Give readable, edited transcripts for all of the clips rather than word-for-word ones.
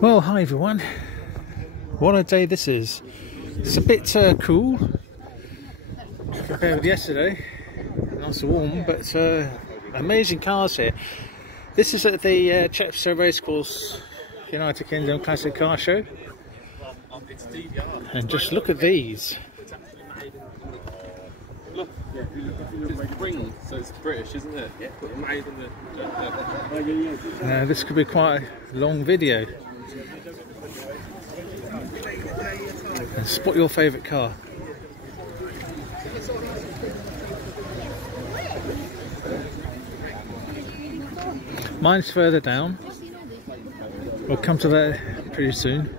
Well, hi everyone. What a day this is. It's a bit cool compared with yesterday. Nice and warm, but amazing cars here. This is at the Chepstow Racecourse United Kingdom Classic Car Show. And just look at these. Look, it's green, so it's British, isn't it? Yeah. Made in the... Now this could be quite a long video. And spot your favourite car. Mine's further down. We'll come to that pretty soon.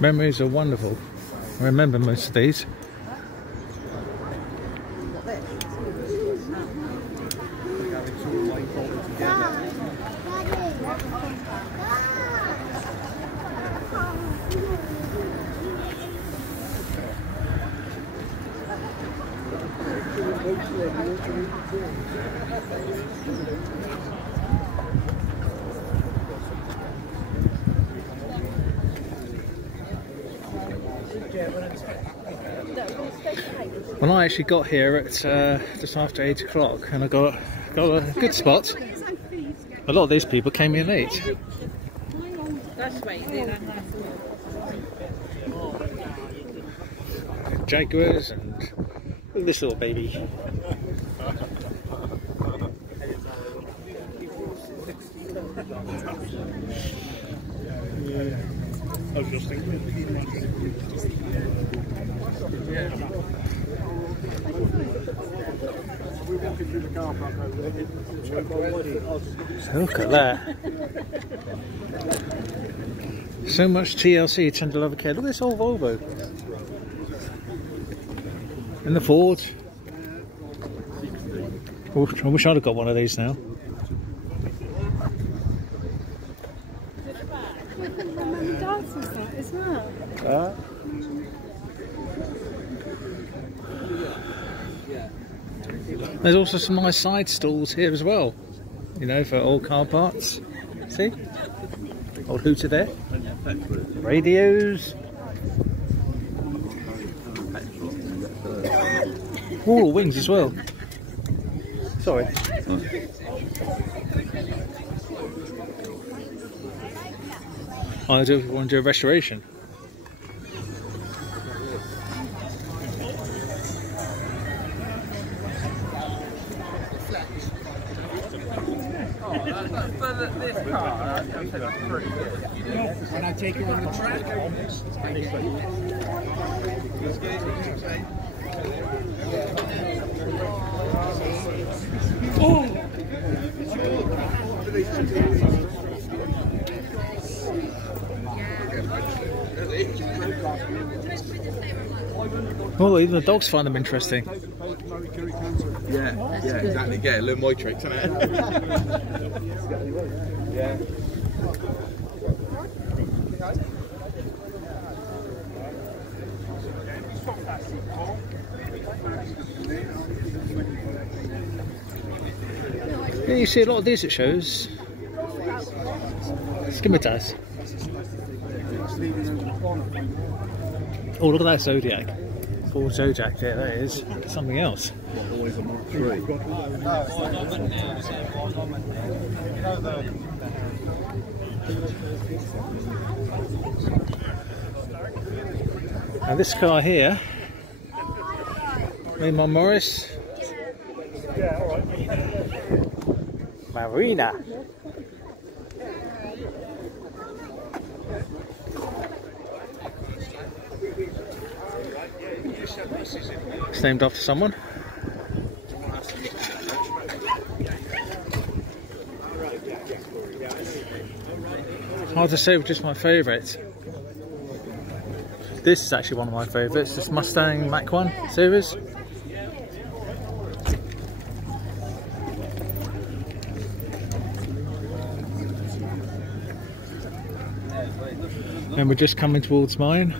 Memories are wonderful. I remember most of these. Well, I actually got here at just after 8 o'clock, and I got a good spot. A lot of these people came in late. Jaguars and look at this little baby. I was just thinking. Look at that. So much TLC, you tend to love a kid. Look at this old Volvo. And the Ford. Oh, I wish I'd have got one of these now. There's also some nice side stalls here as well, you know, for old car parts. See? Old hooter there. Radios. Oh, wings as well. Sorry. I do want to do a restoration. When I take you on the track, Oh, even the dogs find them interesting. Yeah, exactly. Get a little my tricks, isn't it? Yeah. Yeah, you see a lot of these at shows. Scimitas. Oh, look at that Zodiac. Ford Zodiac, yeah, that is something else. always a Mark 3. Now this car here, made by Morris. Marina. It's named after someone. Hard to say which is my favourite. This is actually one of my favourites, this Mustang Mach 1 series. and we're just coming towards mine.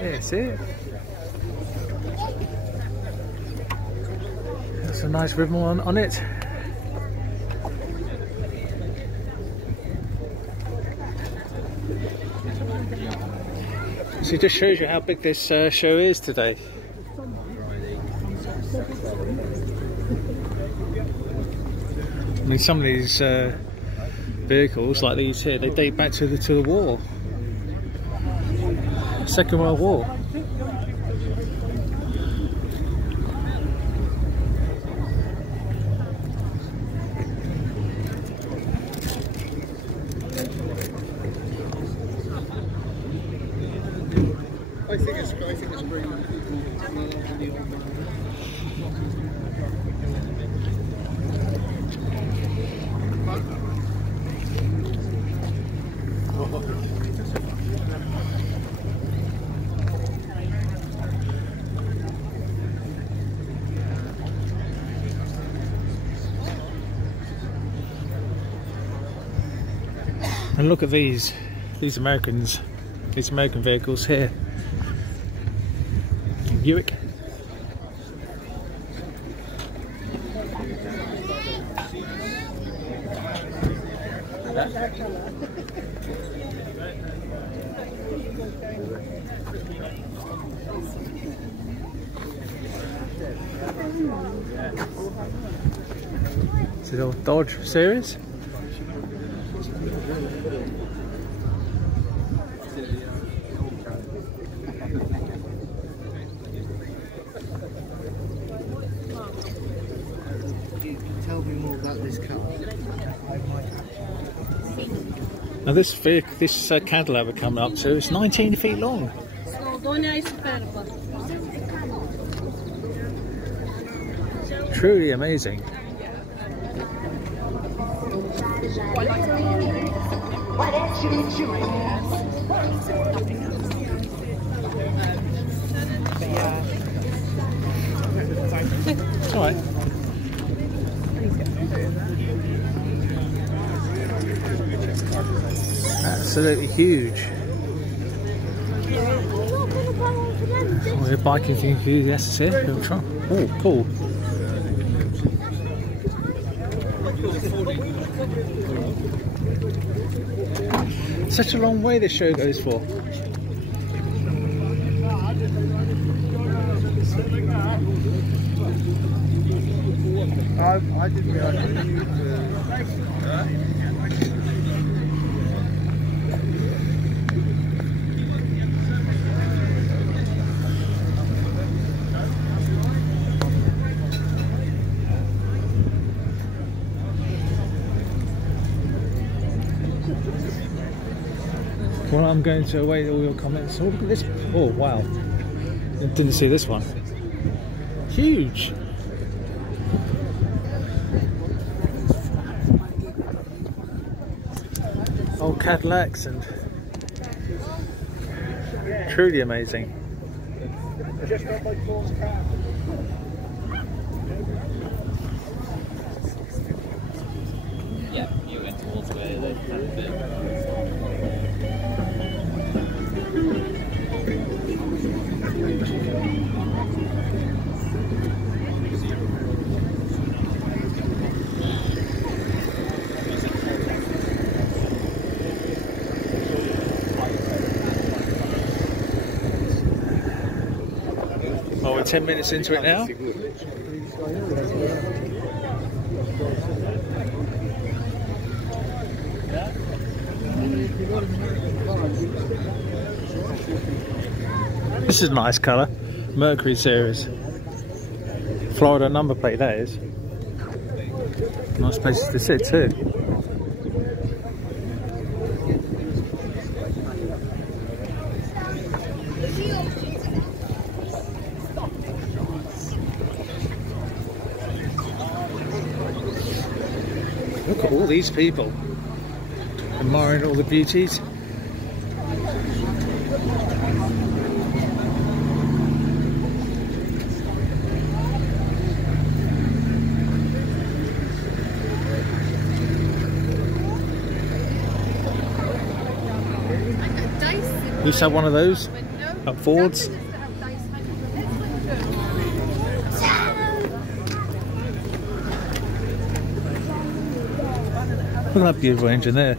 Yeah, see it? That's a nice ribbon on it. So it just shows you how big this show is today. I mean, some of these vehicles, like these here, they date back to the war, Second World War. I think it's bringing people. And look at these American vehicles here. Buick. It's the old Dodge series. Tell me more about this car. Now this Cadillac we're coming up to is 19 feet long. Truly amazing. All right. Absolutely huge. We're biking enthusiasts here. Oh, cool. Such a long way this show goes for. I didn't realise. Well, I'm going to await all your comments. Oh, look at this. Oh, wow. Didn't see this one. Huge. Old Cadillacs and truly amazing. Yeah, you went towards where they had it. Oh, we're 10 minutes into it now. This is a nice colour. Mercury series. Florida number plate, that is. Nice places to sit too. Look at all these people admiring all the beauties. used to have one of those at Ford's. Look at that beautiful engine there.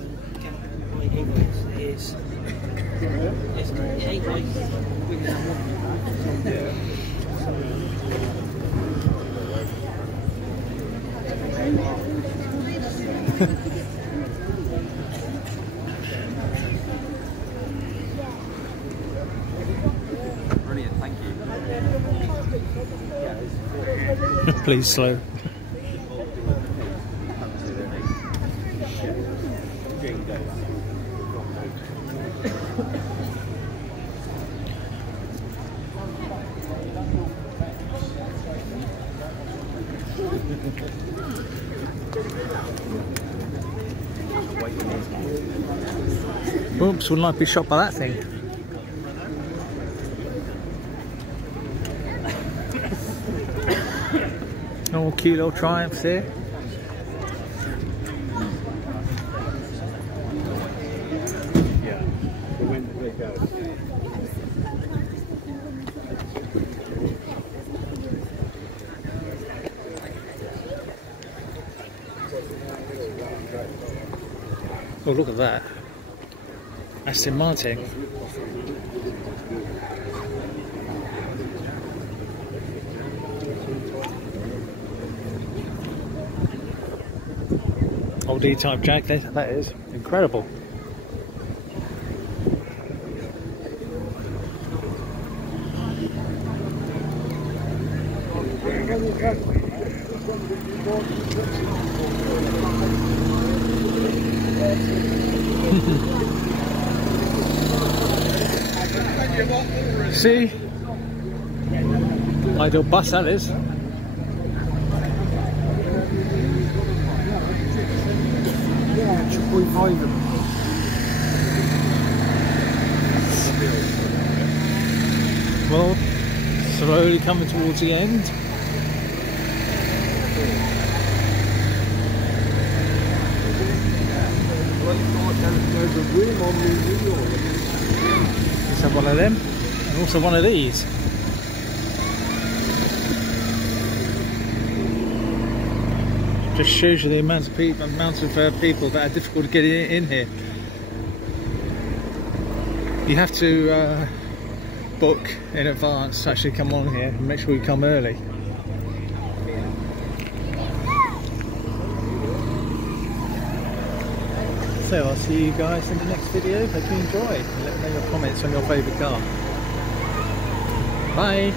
Brilliant, thank you. Please slow. Oops, wouldn't like to be shot by that thing. Oh, cute little Triumphs here. Oh, look at that. Aston Martin. Old E-type Jag, that is incredible. See? Ideal bus that is. Well, slowly coming towards the end. Let's have one of them, and also one of these. Just shows you the amount of people that are difficult to get in here. You have to book in advance to actually come on here and make sure you come early. So I'll see you guys in the next video. Hope you enjoy. Let me know your comments on your favourite car. Bye!